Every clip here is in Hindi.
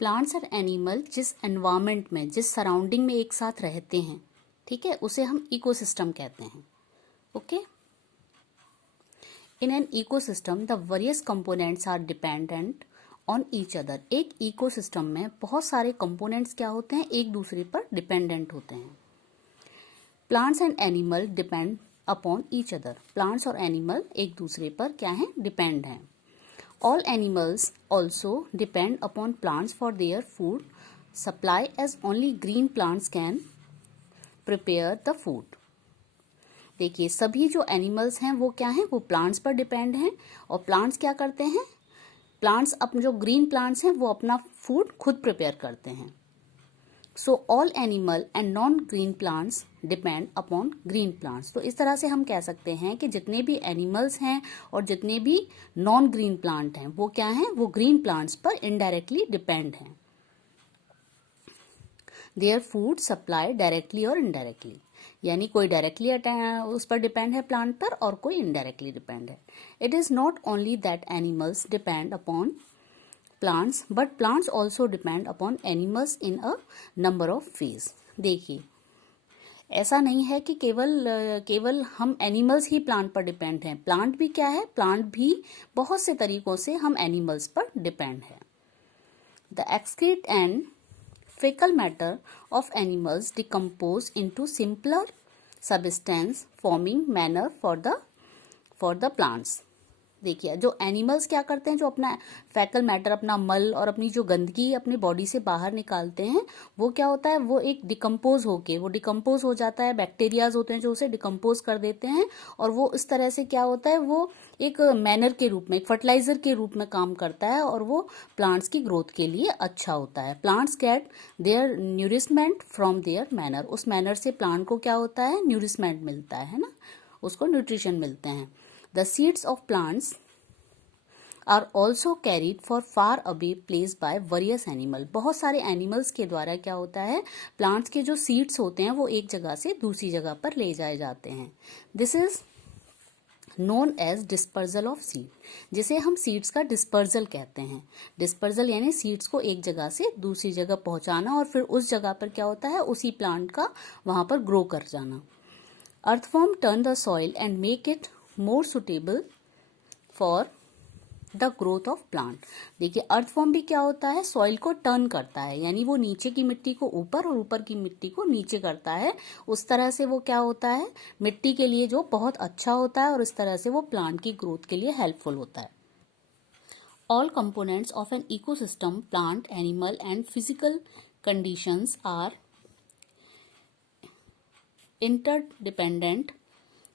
प्लांट्स और एनिमल जिस एनवायरनमेंट में, जिस सराउंडिंग में एक साथ रहते हैं, ठीक है, उसे हम इकोसिस्टम कहते हैं। Okay, in an ecosystem the various components are dependent on each other. एक इकोसिस्टम में बहुत सारे कंपोनेंट्स क्या होते हैं, एक दूसरे पर डिपेंडेंट होते हैं। Plants and animal depend upon each other. Plants और एनिमल एक दूसरे पर क्या है, डिपेंड हैं। All animals also depend upon plants for their food supply as only green plants can prepare the food। देखिए, सभी जो एनिमल्स हैं वो क्या हैं, वो प्लांट्स पर डिपेंड हैं। और प्लांट्स क्या करते हैं, प्लांट्स अपने जो ग्रीन प्लांट्स हैं वो अपना फूड खुद प्रिपेयर करते हैं। So all animal and non green plants depend upon green plants. तो इस तरह से हम कह सकते हैं कि जितने भी एनिमल्स हैं और जितने भी नॉन ग्रीन प्लांट हैं वो क्या हैं, वो ग्रीन प्लांट्स पर इनडायरेक्टली डिपेंड हैं। देयर फूड सप्लाई डायरेक्टली और इनडायरेक्टली, यानी कोई डायरेक्टली उस पर डिपेंड है प्लांट पर और कोई इनडायरेक्टली डिपेंड है। It is not only that animals depend upon plants but plants also depend upon animals in a number of ways। देखिए, ऐसा नहीं है कि केवल हम एनिमल्स ही प्लांट पर डिपेंड हैं। प्लांट भी क्या है, प्लांट भी बहुत से तरीकों से हम एनिमल्स पर डिपेंड है। The excrete and fecal matter of animals decompose into simpler substance forming manure for the plants। देखिए, जो एनिमल्स क्या करते हैं, जो अपना फैकल मैटर, अपना मल और अपनी जो गंदगी अपनी बॉडी से बाहर निकालते हैं, वो क्या होता है, वो एक डिकम्पोज हो जाता है। बैक्टीरियाज होते हैं जो उसे डिकम्पोज कर देते हैं और वो इस तरह से क्या होता है, वो एक मैनर के रूप में, एक फर्टिलाइजर के रूप में काम करता है और वो प्लांट्स की ग्रोथ के लिए अच्छा होता है। Plants get their nourishment from their manner. उस मैनर से प्लांट को क्या होता है, न्यूरिशमेंट मिलता है ना, उसको न्यूट्रिशन मिलते हैं। The seeds of plants are also carried for far away place by various animal। बहुत सारे एनिमल्स के द्वारा क्या होता है, प्लांट्स के जो सीड्स होते हैं वो एक जगह से दूसरी जगह पर ले जाए जाते हैं। This is known as dispersal of seed, जिसे हम सीड्स का डिस्पर्जल कहते हैं। डिस्पर्जल यानी सीड्स को एक जगह से दूसरी जगह पहुंचाना और फिर उस जगह पर क्या होता है, उसी प्लांट का वहां पर ग्रो कर जाना। Earthworm turn the soil and make it more suitable for the growth of plant. देखिए, अर्थवॉर्म भी क्या होता है, सॉइल को टर्न करता है, यानी वो नीचे की मिट्टी को ऊपर और ऊपर की मिट्टी को नीचे करता है। उस तरह से वो क्या होता है, मिट्टी के लिए जो बहुत अच्छा होता है और इस तरह से वो प्लांट की ग्रोथ के लिए हेल्पफुल होता है। All components of an ecosystem, plant, animal and physical conditions are interdependent.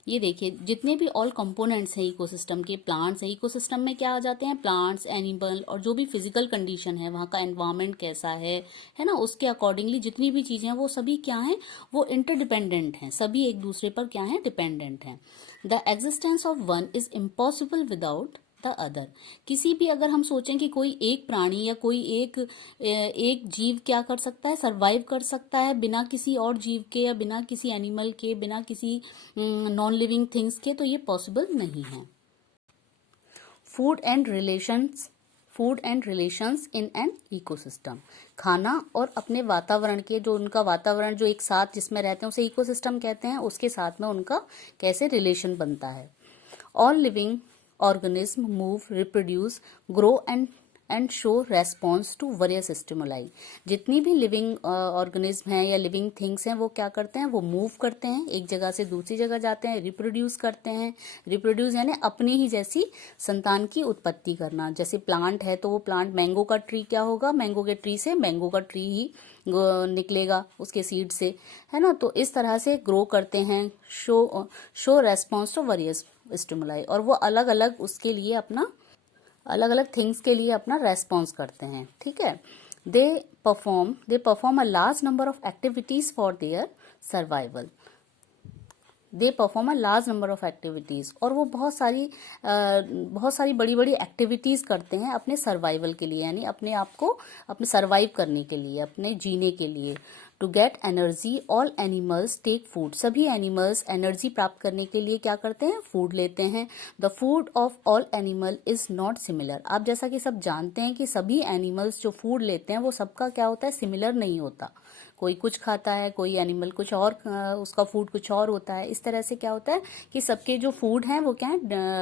ये देखिए, जितने भी ऑल कंपोनेंट्स हैं इकोसिस्टम के, प्लांट्स हैं, इकोसिस्टम में क्या आ जाते हैं, प्लांट्स, एनिमल और जो भी फिजिकल कंडीशन है, वहाँ का एनवायरनमेंट कैसा है ना, उसके अकॉर्डिंगली जितनी भी चीज़ें हैं वो सभी क्या हैं, वो इंटरडिपेंडेंट हैं, सभी एक दूसरे पर क्या हैं, डिपेंडेंट हैं। The existence of one is impossible without the other. किसी भी, अगर हम सोचें कि कोई एक प्राणी या कोई एक जीव क्या कर सकता है, सरवाइव कर सकता है बिना किसी और जीव के या बिना किसी एनिमल के, बिना किसी नॉन लिविंग थिंग्स के, तो ये पॉसिबल नहीं है। Food and relations in an ecosystem. खाना और अपने वातावरण के, जो उनका वातावरण जो एक साथ जिसमें रहते हैं उसे इकोसिस्टम कहते हैं, उसके साथ में उनका कैसे रिलेशन बनता है। All living organism move, reproduce, grow and show response to various stimuli। जितनी भी लिविंग ऑर्गेनिज्म हैं या लिविंग थिंग्स हैं वो क्या करते हैं, वो मूव करते हैं, एक जगह से दूसरी जगह जाते हैं, रिप्रोड्यूस करते हैं। रिप्रोड्यूस यानी अपनी ही जैसी संतान की उत्पत्ति करना। जैसे प्लांट है तो वो प्लांट, मैंगो का ट्री क्या होगा, मैंगो के ट्री से मैंगो का ट्री ही निकलेगा उसके सीड से, है ना। तो इस तरह से ग्रो करते हैं, show response to various stimuli, और वो अलग अलग उसके लिए अपना, अलग अलग थिंग्स के लिए अपना रेस्पॉन्स करते हैं, ठीक है। They perform a large number of activities for their survival. They perform a large number of activities, और वो बहुत सारी बड़ी बड़ी एक्टिविटीज़ करते हैं अपने सर्वाइवल के लिए, यानी अपने आप को अपने सर्वाइव करने के लिए, अपने जीने के लिए। To get energy all animals take food, सभी एनिमल्स एनर्जी प्राप्त करने के लिए क्या करते हैं, फूड लेते हैं। The food of all animal is not similar, आप जैसा कि सब जानते हैं कि सभी एनिमल्स जो फूड लेते हैं वो सबका क्या होता है, सिमिलर नहीं होता। कोई कुछ खाता है, कोई एनिमल कुछ और, उसका फूड कुछ और होता है। इस तरह से क्या होता है कि सबके जो फूड हैं वो क्या है,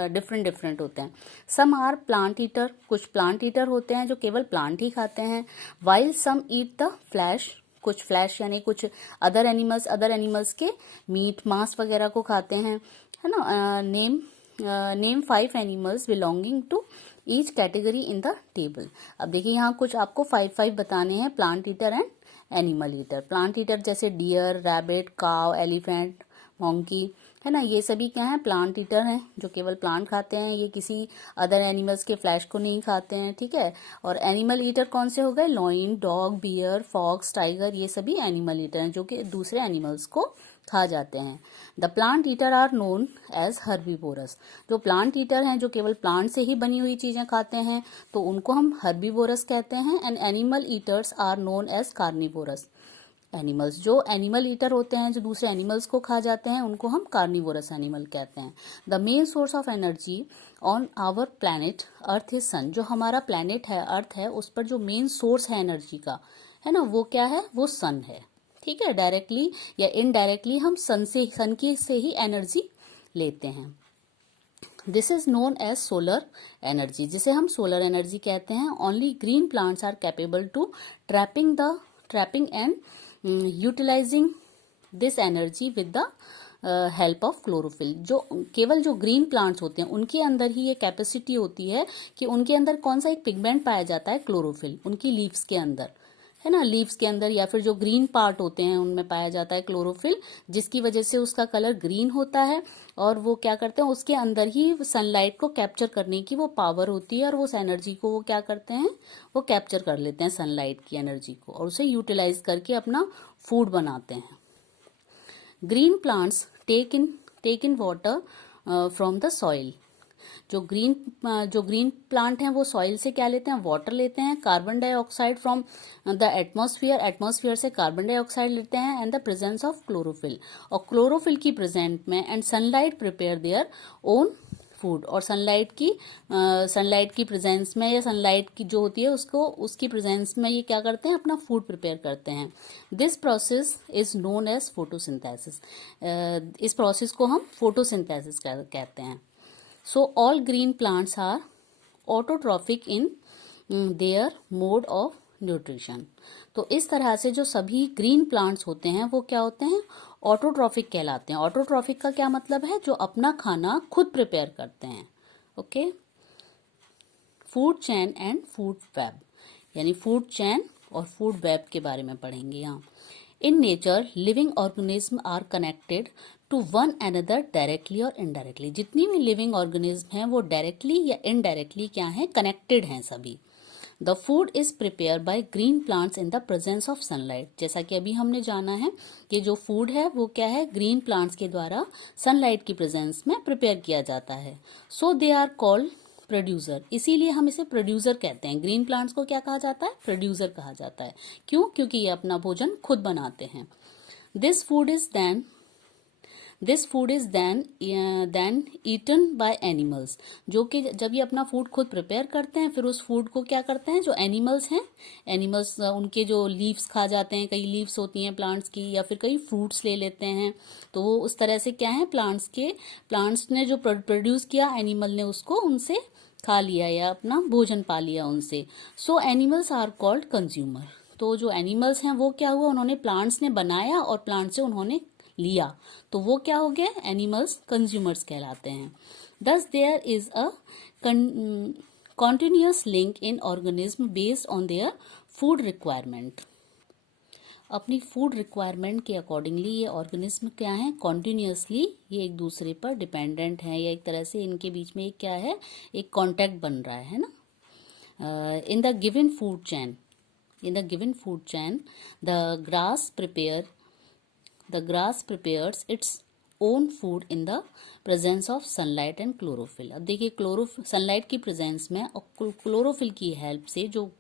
डिफरेंट डिफरेंट होते हैं। सम आर प्लांट ईटर, कुछ प्लांट ईटर होते हैं जो केवल प्लांट ही खाते हैं। While some eat the flesh, कुछ फ्लैश यानी कुछ अदर एनिमल्स के मीट मांस वगैरह को खाते हैं, है ना। Name 5 animals belonging to each category in the table. अब देखिए यहाँ कुछ आपको 5 बताने हैं, plant eater and animal eater. Plant eater जैसे deer, rabbit, cow, elephant, monkey, है ना, ये सभी क्या है, प्लांट ईटर हैं जो केवल प्लांट खाते हैं, ये किसी अदर एनिमल्स के फ्लैश को नहीं खाते हैं, ठीक है। और एनिमल ईटर कौन से हो गए, lion, dog, bear, fox, tiger, ये सभी एनिमल ईटर हैं जो कि दूसरे एनिमल्स को खा जाते हैं। The plant eater are known as herbivorous, जो प्लांट ईटर हैं जो केवल प्लांट से ही बनी हुई चीजें खाते हैं तो उनको हम हर्बीवोरस कहते हैं। And animal eaters are known as carnivorous, animals जो एनिमल ईटर होते हैं जो दूसरे एनिमल्स को खा जाते हैं उनको हम कार्निवोरस एनिमल कहते हैं। The main source of energy on our planet earth is sun, जो हमारा प्लैनेट है, अर्थ है, उस पर जो मेन सोर्स है एनर्जी का, है ना, वो क्या है, वो सन है, ठीक है। डायरेक्टली या इनडायरेक्टली हम सन से ही एनर्जी लेते हैं। This is known as solar energy, जिसे हम सोलर एनर्जी कहते हैं। Only green plants are capable to trapping and utilising this energy with the help of chlorophyll. जो केवल जो ग्रीन प्लांट्स होते हैं उनके अंदर ही ये कैपेसिटी होती है कि उनके अंदर कौन सा एक पिगमेंट पाया जाता है, क्लोरोफिल, उनकी लीव्स के अंदर, है ना, लीव्स के अंदर या फिर जो ग्रीन पार्ट होते हैं उनमें पाया जाता है क्लोरोफिल, जिसकी वजह से उसका कलर ग्रीन होता है। और वो क्या करते हैं, उसके अंदर ही सनलाइट को कैप्चर करने की वो पावर होती है, और उस एनर्जी को वो क्या करते हैं, वो कैप्चर कर लेते हैं सनलाइट की एनर्जी को, और उसे यूटिलाइज करके अपना फूड बनाते हैं। Green plants take in water from the soil, जो ग्रीन प्लांट हैं वो सॉइल से क्या लेते हैं, वाटर लेते हैं। Carbon dioxide from the atmosphere से कार्बन डाइऑक्साइड लेते हैं, and the presence of chlorophyll, और क्लोरोफिल की प्रेजेंट में, and sunlight prepare their own food, और सनलाइट की प्रेजेंस में या सनलाइट की जो होती है उसकी प्रेजेंस में ये क्या करते हैं, अपना फूड प्रिपेयर करते हैं। This process is known as photosynthesis, इस प्रोसेस को हम फोटोसिंथेसिस कहते हैं। So all green plants are autotrophic in their mode of nutrition. तो इस तरह से जो सभी ग्रीन प्लांट्स होते हैं वो क्या होते हैं, ऑटोट्रॉफिक कहलाते हैं। ऑटोट्रॉफिक का क्या मतलब है, जो अपना खाना खुद प्रिपेयर करते हैं। Okay, food chain and food web, यानी फूड चेन और फूड वेब के बारे में पढ़ेंगे यहाँ। In nature living organism are connected to one another directly और इनडायरेक्टली, जितनी भी लिविंग ऑर्गेनिज्म हैं वो डायरेक्टली या इनडायरेक्टली क्या है, कनेक्टेड हैं सभी। The food is prepare by green plants in the presence of sunlight, जैसा कि अभी हमने जाना है कि जो फूड है वो क्या है, ग्रीन प्लांट्स के द्वारा सनलाइट की प्रेजेंस में प्रिपेयर किया जाता है। सो दे आर कॉल्ड प्रोड्यूसर, इसीलिए हम इसे प्रोड्यूसर कहते हैं। ग्रीन प्लांट्स को क्या कहा जाता है, प्रोड्यूसर कहा जाता है। क्यों, क्योंकि ये अपना भोजन खुद बनाते हैं। This food is then eaten by animals, जो कि जब ये अपना फूड खुद प्रिपेयर करते हैं फिर उस फूड को क्या करते हैं, जो एनिमल्स हैं, एनिमल्स उनके जो लीव्स खा जाते हैं, कई लीव्स होती हैं प्लांट्स की, या फिर कई फ्रूट्स ले लेते हैं, तो वो उस तरह से क्या है, प्लांट्स ने जो प्रोड्यूस किया एनिमल ने उसको उनसे खा लिया या अपना भोजन पा लिया उनसे। So animals are called consumer, तो जो एनिमल्स हैं वो क्या हुआ, उन्होंने प्लांट्स ने बनाया और प्लांट से उन्होंने लिया, तो वो क्या हो गया, एनिमल्स कंज्यूमर्स कहलाते हैं। Thus there is a continuous link in organism based on their food requirement, अपनी फूड रिक्वायरमेंट के अकॉर्डिंगली ये ऑर्गेनिज्म क्या है, कॉन्टिन्यूसली ये एक दूसरे पर डिपेंडेंट है, या एक तरह से इनके बीच में एक क्या है, एक कॉन्टैक्ट बन रहा है ना। In the given food chain the grass prepares its own food in the presence of sunlight and chlorophyll. अब देखिए सनलाइट की प्रेजेंस में और क्लोरोफिल की हेल्प से जो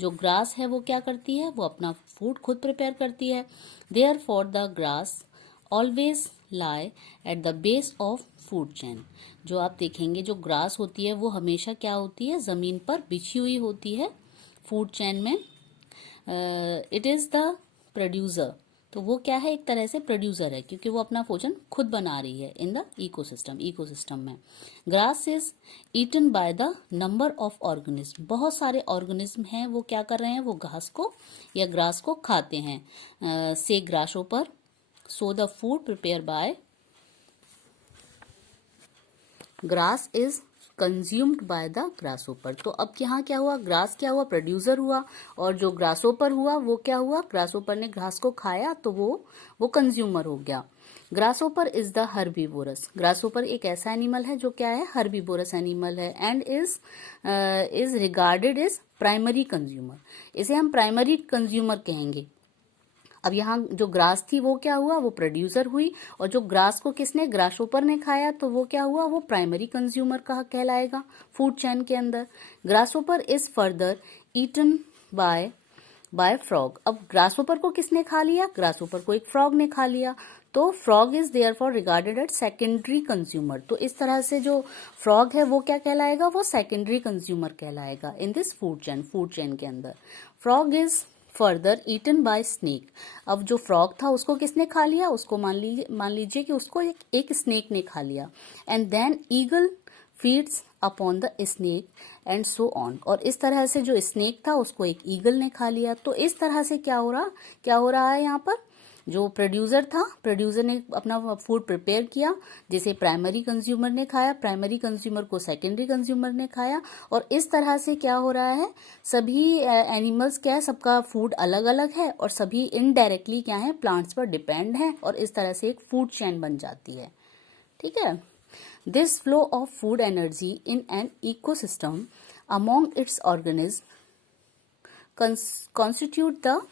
ग्रास है वो क्या करती है, वो अपना फूड खुद प्रिपेयर करती है। Therefore the grass always lie at the base of food chain. जो आप देखेंगे जो ग्रास होती है वो हमेशा क्या होती है, जमीन पर बिछी हुई होती है फूड चेन में। इट इज द प्रोड्यूसर, तो वो क्या है, एक तरह से प्रोड्यूसर है क्योंकि वो अपना भोजन खुद बना रही है इन द इकोसिस्टम में। Grass is eaten by the number of organism. बहुत सारे ऑर्गेनिज्म हैं वो क्या कर रहे हैं, वो घास को या ग्रास को खाते हैं। से grasshopper, so the food prepare by grass is consumed by the grasshopper. तो अब यहाँ क्या हुआ, ग्रास क्या हुआ, प्रोड्यूसर हुआ, और जो ग्रासोपर हुआ वो क्या हुआ, ग्रासोपर ने घास को खाया तो वो कंज्यूमर हो गया। Grasshopper is the herbivorous. Grasshopper एक ऐसा एनिमल है जो क्या है, हर्बीवोरस एनिमल है, and is regarded is primary consumer. इसे हम प्राइमरी कंज्यूमर कहेंगे। अब यहाँ जो ग्रास थी वो क्या हुआ, वो प्रोड्यूसर हुई, और जो ग्रास को किसने, ग्रासोपर ने खाया, तो वो क्या हुआ, वो प्राइमरी कंज्यूमर कहा कहलाएगा फूड चेन के अंदर। Grasshopper is further eaten by frog. अब ग्रासोपर को किसने खा लिया, ग्रासोपर को एक फ्रॉग ने खा लिया, तो frog is therefore regarded at secondary consumer. तो इस तरह से जो फ्रॉग है वो क्या कहलाएगा, वो सेकेंडरी कंज्यूमर कहलाएगा इन दिस फूड चेन के अंदर। Frog is further eaten by snake. अब जो फ्रॉग था उसको किसने खा लिया, उसको मान लीजिए कि उसको एक स्नेक ने खा लिया। And then eagle feeds upon the snake and so on. और इस तरह से जो स्नेक था उसको एक ईगल ने खा लिया। तो इस तरह से क्या हो रहा है यहाँ पर, जो प्रोड्यूसर था, प्रोड्यूसर ने अपना फूड प्रिपेयर किया, जिसे प्राइमरी कंज्यूमर ने खाया, प्राइमरी कंज्यूमर को सेकेंडरी कंज्यूमर ने खाया, और इस तरह से क्या हो रहा है, सभी एनिमल्स क्या है, सबका फूड अलग अलग है और सभी इनडायरेक्टली क्या है, प्लांट्स पर डिपेंड है, और इस तरह से एक फूड चेन बन जाती है। ठीक है। This flow of food energy in an ecosystem among it's organism constitute the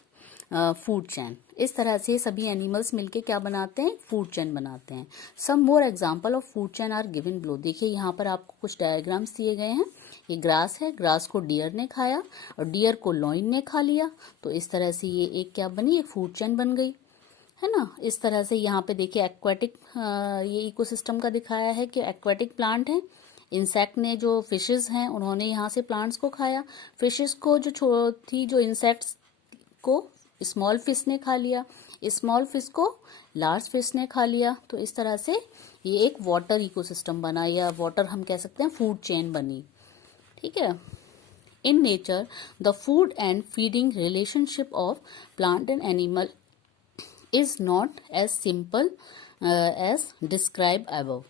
food chain. इस तरह से सभी एनिमल्स मिलके क्या बनाते हैं, फूड चेन बनाते हैं। Some more example of food chain are given below. देखिए यहाँ पर आपको कुछ डायग्राम्स दिए गए हैं। ये ग्रास है, ग्रास को डियर ने खाया और डियर को लॉइन ने खा लिया, तो इस तरह से ये एक क्या बनी, एक फूड चेन बन गई, है ना। इस तरह से यहाँ पे देखिए एक्वाटिक ये इकोसिस्टम का दिखाया है कि एक्वाटिक प्लांट है। इंसेक्ट ने, जो फिशेस हैं, उन्होंने यहाँ से प्लांट्स को खाया। फिशेस को जो इंसेक्ट्स को स्मॉल फिश ने खा लिया, स्मॉल फिश को लार्ज फिश ने खा लिया। तो इस तरह से ये एक वाटर इकोसिस्टम बना, या वाटर हम कह सकते हैं फूड चेन बनी। ठीक है। In nature the food and feeding relationship of plant and animal is not as simple as describe above.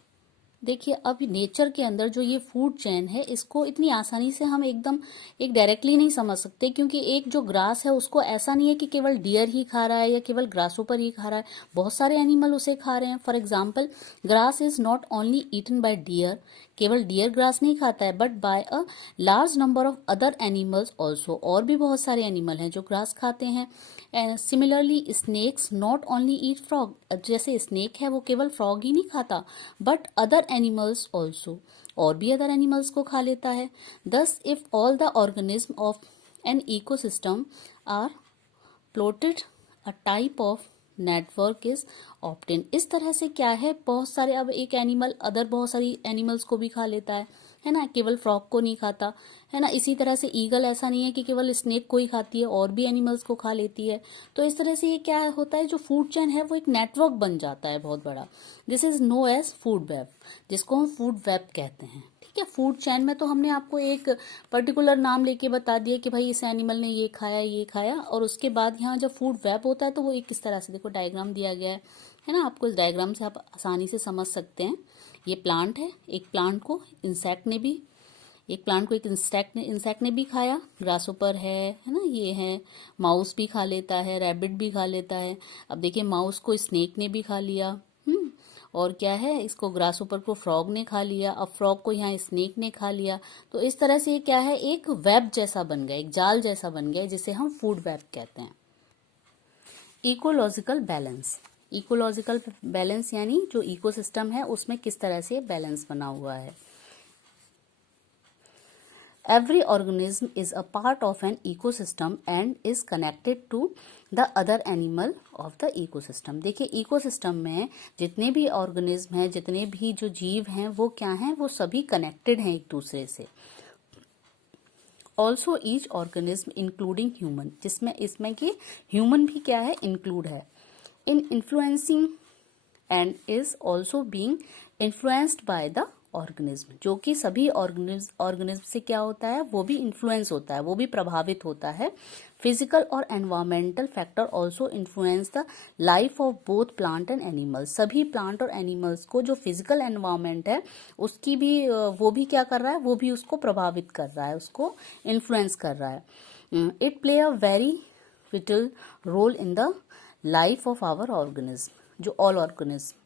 देखिए अब नेचर के अंदर जो ये फूड चेन है, इसको इतनी आसानी से हम एकदम एक डायरेक्टली नहीं समझ सकते, क्योंकि एक जो ग्रास है उसको ऐसा नहीं है कि केवल डियर ही खा रहा है या केवल ग्रासोपर ही खा रहा है, बहुत सारे एनिमल उसे खा रहे हैं। For example, grass is not only eaten by deer, केवल डियर ग्रास नहीं खाता है, but by a large number of other animals also. और भी बहुत सारे एनिमल हैं जो ग्रास खाते हैं। And similarly snakes not only eat frog. जैसे स्नेक है वो केवल फ्रॉग ही नहीं खाता, बट अदर एनिमल्स ऑल्सो, और भी अदर एनिमल्स को खा लेता है। Thus if all the organism of an ecosystem are plotted a type of network is obtain. इस तरह से क्या है, बहुत सारे, अब एक एनिमल अदर बहुत सारी एनिमल्स को भी खा लेता है ना, केवल फ्रॉग को नहीं खाता, है ना। इसी तरह से ईगल ऐसा नहीं है कि केवल स्नेक को ही खाती है, और भी एनिमल्स को खा लेती है। तो इस तरह से ये क्या होता है, जो फूड चेन है वो एक नेटवर्क बन जाता है बहुत बड़ा। This is known as food web, जिसको हम फूड वेब कहते हैं। ठीक है। फूड चेन में तो हमने आपको एक पर्टिकुलर नाम लेके बता दिया कि भाई इस एनिमल ने ये खाया, और उसके बाद यहाँ जब फूड वेब होता है तो वो एक किस तरह से, देखो डायग्राम दिया गया है ना, आपको इस डायग्राम से आप आसानी से समझ सकते हैं। ये प्लांट है, एक प्लांट को एक इंसेक्ट ने भी खाया, ग्रासोपर है ना, ये है, माउस भी खा लेता है, रैबिट भी खा लेता है। अब देखिए माउस को स्नेक ने भी खा लिया, और क्या है, इसको ग्रासोपर को फ्रॉग ने खा लिया, अब फ्रॉग को यहाँ स्नेक ने खा लिया। तो इस तरह से क्या है, एक वेब जैसा बन गया, एक जाल जैसा बन गया, जिसे हम फूड वेब कहते हैं। Ecological balance. इकोलॉजिकल बैलेंस यानी जो इकोसिस्टम है उसमें किस तरह से बैलेंस बना हुआ है। Every organism is a part of an ecosystem and is connected to the other animal of the ecosystem। देखिए इकोसिस्टम में जितने भी ऑर्गेनिज्म हैं, जितने भी जो जीव हैं, वो क्या हैं, वो सभी कनेक्टेड हैं एक दूसरे से। Also each organism including human, जिसमें इसमें कि ह्यूमन भी क्या है, इंक्लूड है, in influencing and is also being influenced by the organism, जो कि सभी ऑर्गेनिज्म से क्या होता है, वो भी इन्फ्लुएंस होता है, वो भी प्रभावित होता है। फिजिकल और environmental factor also influence the life of both plant and animals. सभी प्लांट और एनिमल्स को जो फिजिकल एनवायरमेंट है उसकी भी वो भी क्या कर रहा है, वो भी उसको प्रभावित कर रहा है, उसको इन्फ्लुएंस कर रहा है। It play a very vital role in the life of our organism. जो ऑल ऑर्गेनिज्म,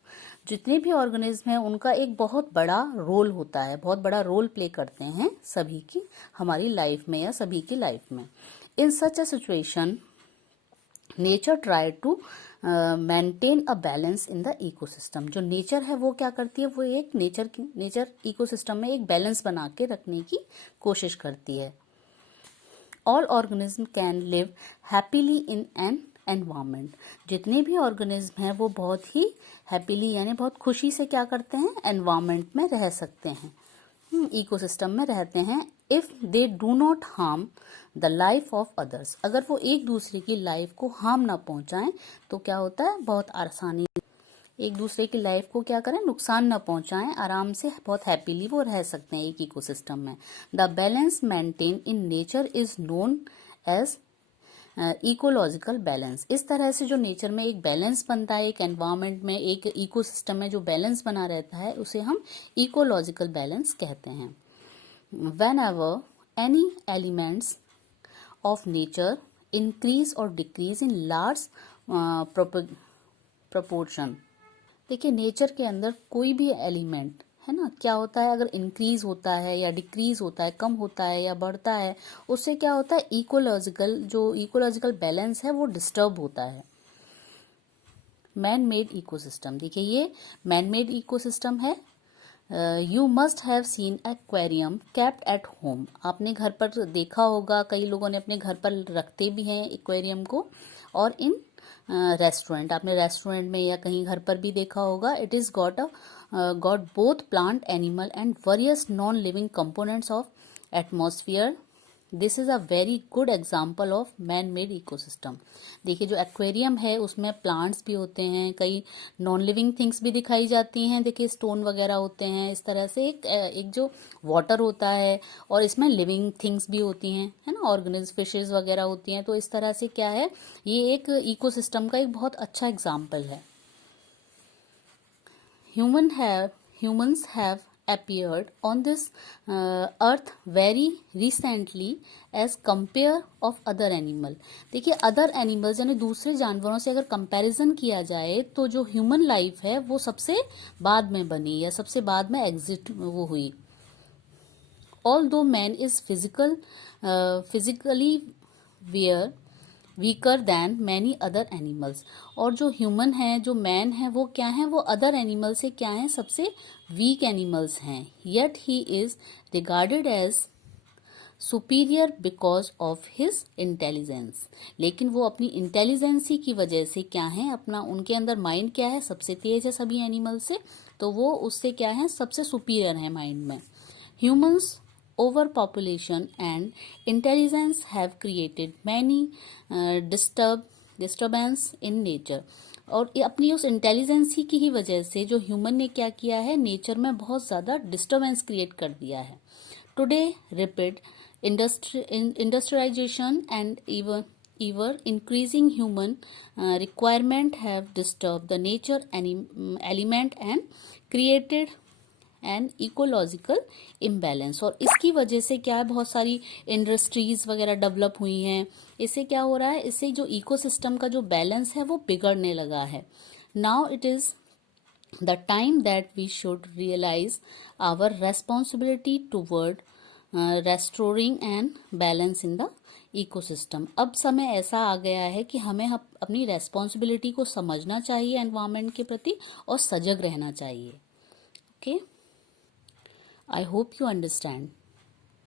जितने भी ऑर्गेनिज्म हैं, उनका एक बहुत बड़ा रोल होता है, बहुत बड़ा रोल प्ले करते हैं सभी की हमारी लाइफ में या सभी की लाइफ में। In such a situation nature try to maintain a balance in the ecosystem. जो नेचर है वो क्या करती है, वो एक नेचर इकोसिस्टम में एक बैलेंस बना के रखने की कोशिश करती है। All organism can live happily in an environment. जितने भी ऑर्गेनिज्म हैं वो बहुत ही हैप्पीली यानी बहुत खुशी से क्या करते हैं, एनवायरमेंट में रह सकते हैं, इकोसिस्टम में रहते हैं। If they do not harm the life of others, अगर वो एक दूसरे की लाइफ को हार्म ना पहुंचाएं तो क्या होता है, बहुत आसानी, एक दूसरे की लाइफ को क्या करें, नुकसान ना पहुंचाएं, आराम से बहुत हैप्पीली वो रह सकते हैं एक इकोसिस्टम में। The balance maintain in nature is known as ecological balance. इस तरह से जो नेचर में एक बैलेंस बनता है, एक एनवायरनमेंट में, एक इकोसिस्टम में जो बैलेंस बना रहता है, उसे हम इकोलॉजिकल बैलेंस कहते हैं। When ever any elements of nature increase और डिक्रीज इन लार्ज प्रोपोर्शन। देखिए नेचर के अंदर कोई भी एलिमेंट है ना, क्या होता है, अगर इंक्रीज होता है या डिक्रीज होता है, कम होता है या बढ़ता है, उससे क्या होता है, इकोलॉजिकल बैलेंस है वो डिस्टर्ब होता है। मैन मेड इकोसिस्टम, देखिए ये मैन मेड इकोसिस्टम है। You must have seen aquarium kept at home. आपने घर पर देखा होगा, कई लोगों ने अपने घर पर रखते भी हैं एक्वेरियम को, और इन रेस्टोरेंट, आपने रेस्टोरेंट में या कहीं घर पर भी देखा होगा। It is got both plant, animal and various non-living components of atmosphere. This is a very good example of man-made ecosystem। देखिए जो एक्वेरियम है उसमें प्लांट्स भी होते हैं, कई नॉन लिविंग थिंग्स भी दिखाई जाती हैं, देखिए स्टोन वगैरह होते हैं, इस तरह से एक जो वाटर होता है, और इसमें लिविंग थिंग्स भी होती हैं, है ना, ऑर्गेनिज्म, फिशेज वगैरह होती हैं। तो इस तरह से क्या है, ये एक इकोसिस्टम का एक बहुत अच्छा एग्जाम्पल है। Humans have appeared on this earth very recently as compare of other animal। देखिए अदर एनिमल्स यानी दूसरे जानवरों से अगर कंपैरिजन किया जाए तो जो ह्यूमन लाइफ है वो सबसे बाद में बनी या सबसे बाद में एग्जिस्ट वो हुई। Although man is physically weaker then many other animals, और जो ह्यूमन है, जो मैन है, वो क्या है, वो अदर एनिमल से क्या है, सबसे वीक एनिमल्स हैं। Yet he is regarded as superior because of his intelligence, लेकिन वो अपनी इंटेलिजेंसी की वजह से क्या है, अपना उनके अंदर माइंड क्या है, सबसे तेज है सभी एनिमल से, तो वो उससे क्या है, सबसे सुपीरियर है माइंड में। Humans overpopulation and intelligence have created many disturbance in nature। और अपनी उस इंटेलिजेंसी की ही वजह से जो ह्यूमन ने क्या किया है, नेचर में बहुत ज़्यादा डिस्टर्बेंस क्रिएट कर दिया है। Today rapid industrialisation and even increasing human requirement have disturbed the nature element and created and ecological imbalance. और इसकी वजह से क्या है, बहुत सारी इंडस्ट्रीज वगैरह डेवलप हुई हैं, इससे क्या हो रहा है, इससे जो इकोसिस्टम का जो बैलेंस है वो बिगड़ने लगा है। Now it is the time that we should realise our responsibility toward restoring and balance in the ecosystem. अब समय ऐसा आ गया है कि हमें अपनी रेस्पॉन्सिबिलिटी को समझना चाहिए एनवायरनमेंट के प्रति और सजग रहना चाहिए। Okay, I hope you understand.